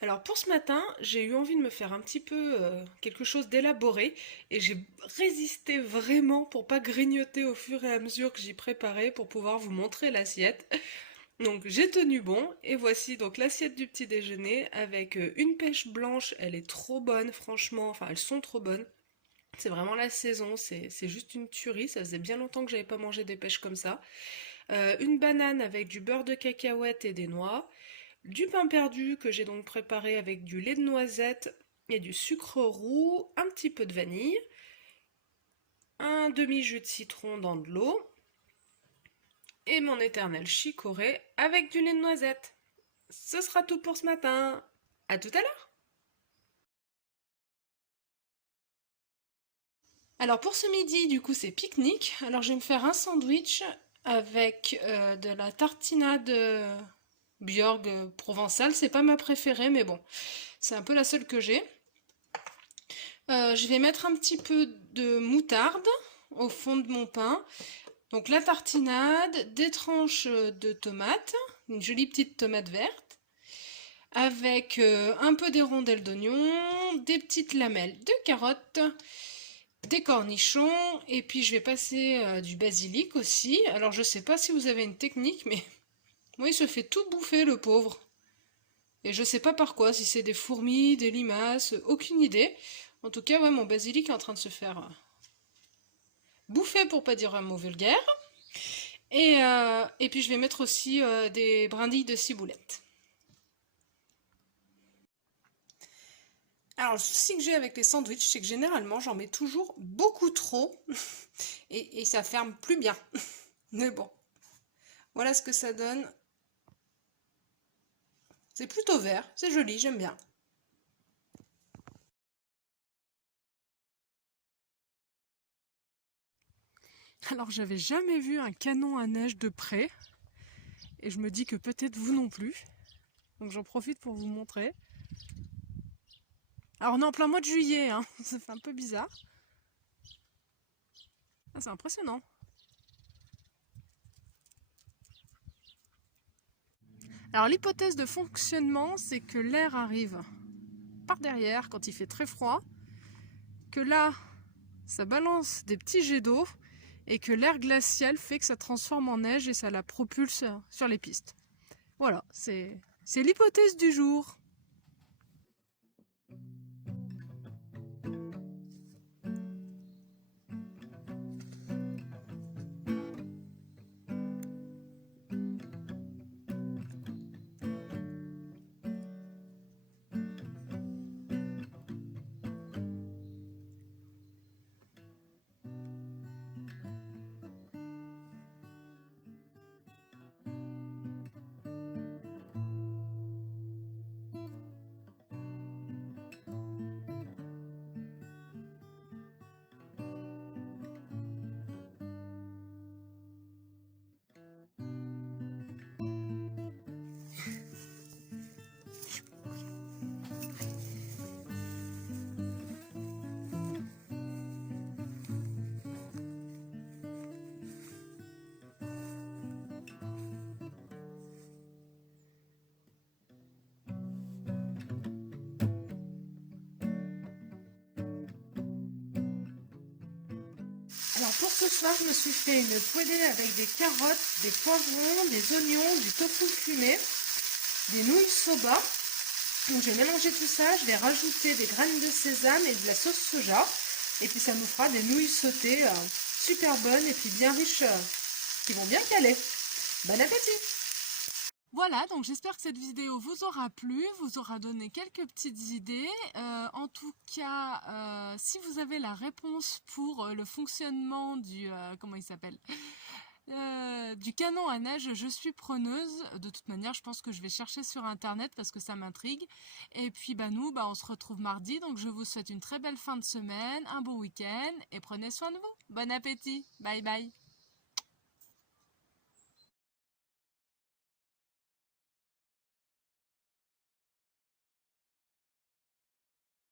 Alors pour ce matin, j'ai eu envie de me faire un petit peu quelque chose d'élaboré et j'ai résisté vraiment pour pas grignoter au fur et à mesure que j'y préparais pour pouvoir vous montrer l'assiette. Donc j'ai tenu bon et voici donc l'assiette du petit déjeuner avec une pêche blanche, elle est trop bonne franchement, enfin elles sont trop bonnes. C'est vraiment la saison, c'est juste une tuerie, ça faisait bien longtemps que j'avais pas mangé des pêches comme ça. Une banane avec du beurre de cacahuète et des noix. Du pain perdu que j'ai donc préparé avec du lait de noisette et du sucre roux, un petit peu de vanille, un demi-jus de citron dans de l'eau et mon éternel chicorée avec du lait de noisette. Ce sera tout pour ce matin. À tout à l'heure. Alors pour ce midi, du coup, c'est pique-nique. Alors je vais me faire un sandwich avec de la tartinade Björg provençale. C'est pas ma préférée, mais bon, c'est un peu la seule que j'ai. Je vais mettre un petit peu de moutarde au fond de mon pain. Donc la tartinade, des tranches de tomates, une jolie petite tomate verte, avec un peu des rondelles d'oignon, des petites lamelles de carottes, des cornichons, et puis je vais passer du basilic aussi. Alors je sais pas si vous avez une technique, mais moi il se fait tout bouffer le pauvre. Et je sais pas par quoi, si c'est des fourmis, des limaces, aucune idée. En tout cas, ouais, mon basilic est en train de se faire bouffer pour pas dire un mot vulgaire. Et puis je vais mettre aussi des brindilles de ciboulette. Alors le souci que j'ai avec les sandwichs, c'est que généralement j'en mets toujours beaucoup trop et ça ferme plus bien. Mais bon, voilà ce que ça donne. C'est plutôt vert, c'est joli, j'aime bien. Alors j'avais jamais vu un canon à neige de près et je me dis que peut-être vous non plus. Donc j'en profite pour vous montrer. Alors on est en plein mois de juillet, hein. Ça fait un peu bizarre. Ah, c'est impressionnant. Alors l'hypothèse de fonctionnement, c'est que l'air arrive par derrière quand il fait très froid, que là, ça balance des petits jets d'eau et que l'air glacial fait que ça transforme en neige et ça la propulse sur les pistes. Voilà, c'est l'hypothèse du jour. Alors pour ce soir, je me suis fait une poêlée avec des carottes, des poivrons, des oignons, du tofu fumé, des nouilles soba. Donc je vais mélanger tout ça, je vais rajouter des graines de sésame et de la sauce soja. Et puis ça nous fera des nouilles sautées super bonnes et puis bien riches qui vont bien caler. Bon appétit! Voilà, donc j'espère que cette vidéo vous aura plu, vous aura donné quelques petites idées. En tout cas, si vous avez la réponse pour le fonctionnement du comment il s'appelle du canon à neige, je suis preneuse. De toute manière, je pense que je vais chercher sur internet parce que ça m'intrigue. Et puis nous, on se retrouve mardi. Donc je vous souhaite une très belle fin de semaine, un bon week-end et prenez soin de vous. Bon appétit, bye bye.